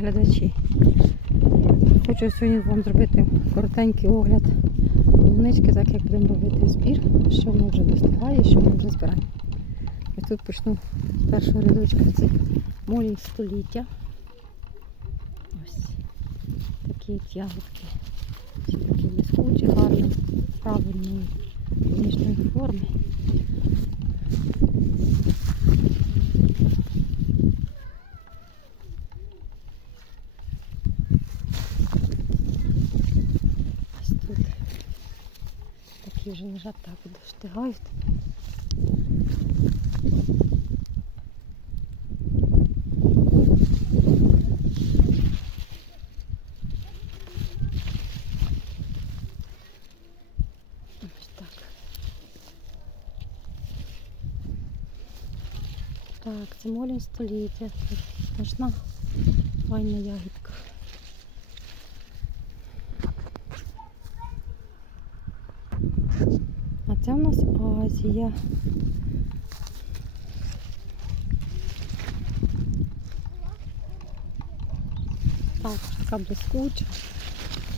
глядачі. Хочу сьогодні вам зробити коротенький огляд полунички, так як будемо робити збір, що воно вже достигає, що ми вже збираємо. І тут почну з першого рядочка. Це молінь століття. Ось такі ягодки. Такі блискучі, гарні, правильної зовнішньої форми. Ось тут такі вже лежать так достигають. Ось так. Це молінь століття. Це Смачна файна ягідка. А це в нас Азія. Так, така блискуча,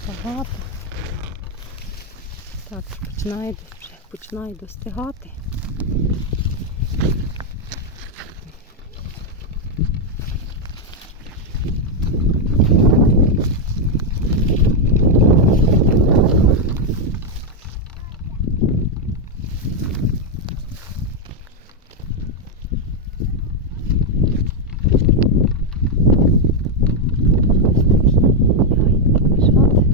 багато. Так, починає, починає достигати. Ягідки лежать.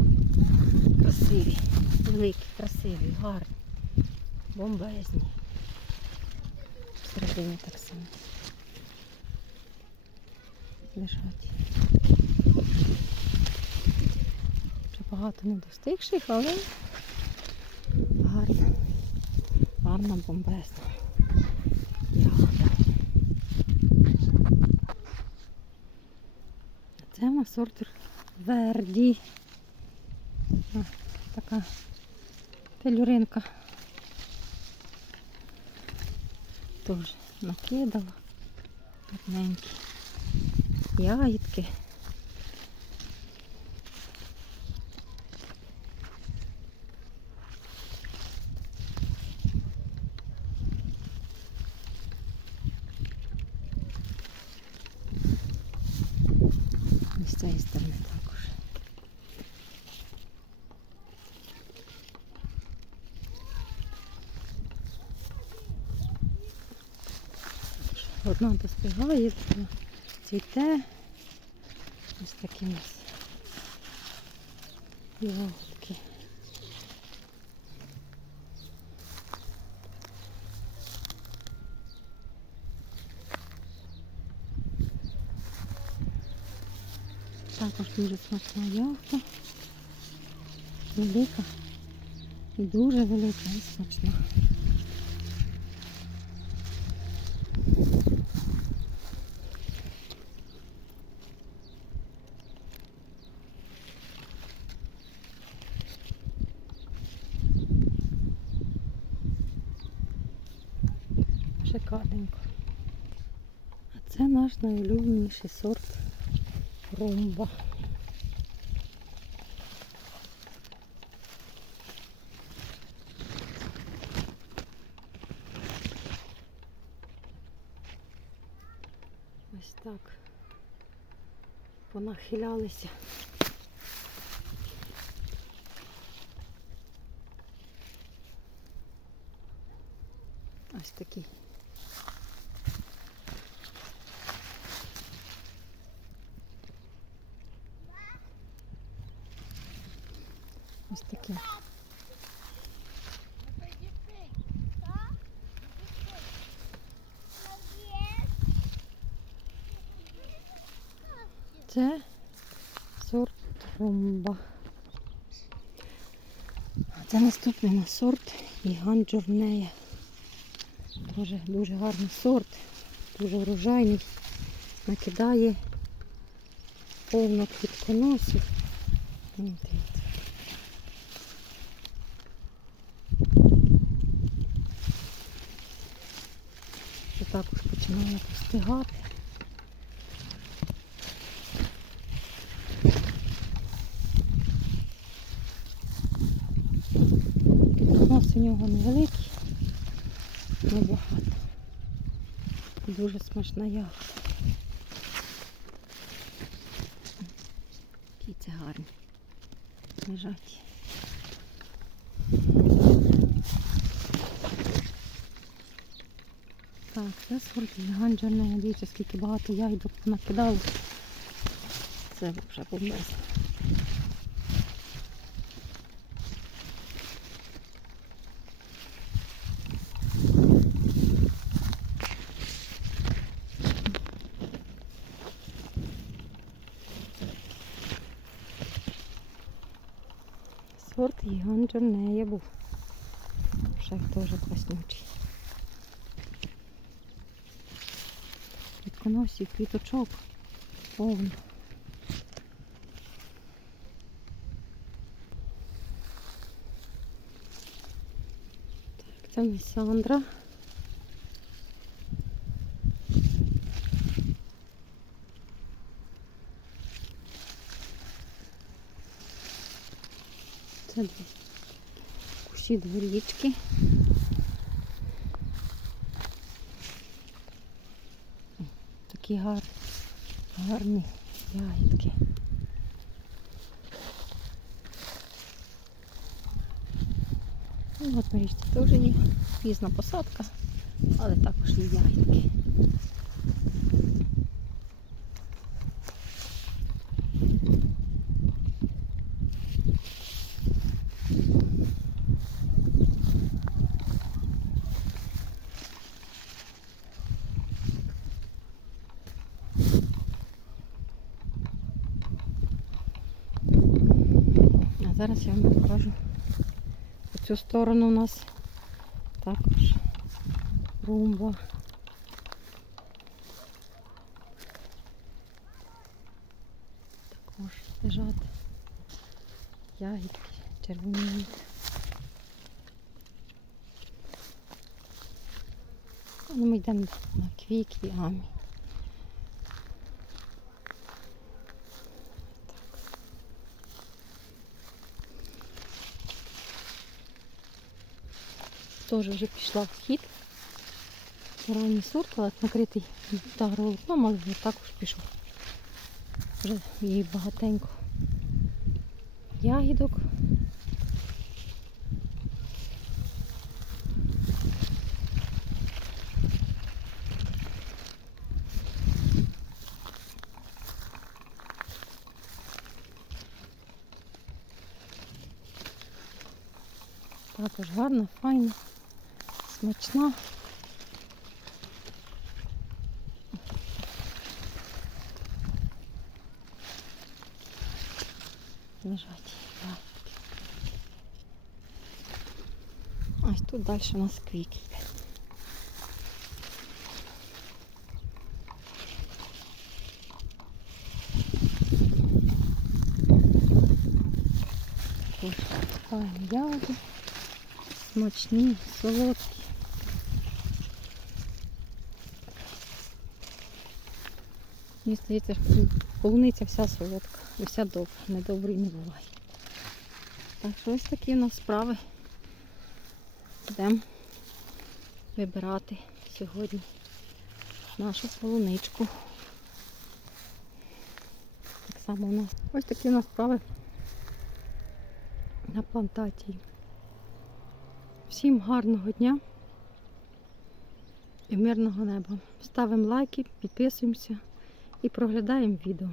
Красиві, великі, красиві, гарні, бомбезні. Всередині так само. Лежать. Вже багато не достигших, але гарна. Гарна бомбезна. Це у нас сорт Верді. Така пелюринка. Теж накидала. Гарненькі. Ягідки. І з цієї сторони також. Одна друга цвіте. Ось такі у нас ягодки. Також дуже смачна ягода. Велика і дуже велика і смачна. Шикарненько. А це наш найулюбленіший сорт румба. Ось так понахилялися. Ось такі. Це сорт румба. А це наступний на сорт Іган Джорнея. Дуже, дуже гарний сорт, дуже врожайний, накидає повно квітконосів. вже також починає постигати. Нос у нього невеликий, небагато. Дуже смачна ягода. Які це гарні. Лежать. Так, це сорт ганджерне. Дивіться, скільки багато ягідок накидало. Це вже помес. Сорт ганджернея був. Ще теж класнючий. Квітконосів, квіточок. Повно. Так, це в. Це кущі дворічки. Такі гарні, гарні ягідки. Ну, от на річці теж є пізна посадка, але також є ягідки. А зараз я вам покажу. По цю сторону у нас також румба. Також лежать ягідки червоні. Ну, ми йдемо на квіки, амі. Теж вже пішла в хід. Ранній сорт, але накритий тагроволокном, але вже також пішов. Вже її багатенько. Ягідок. Також гарна, файна, смачна. Лежать. ягідки. Ось тут далі у нас квіки. Також файні ягоди смачні, солодкі. Мені здається, полуниця вся солодка, вся добра, недобрий не буває. Так що ось такі у нас справи. Йдемо вибирати сьогодні нашу полуничку. Так само у нас ось такі у нас справи на плантації. Всім гарного дня і мирного неба. Ставимо лайки, підписуємося і проглядаємо відео.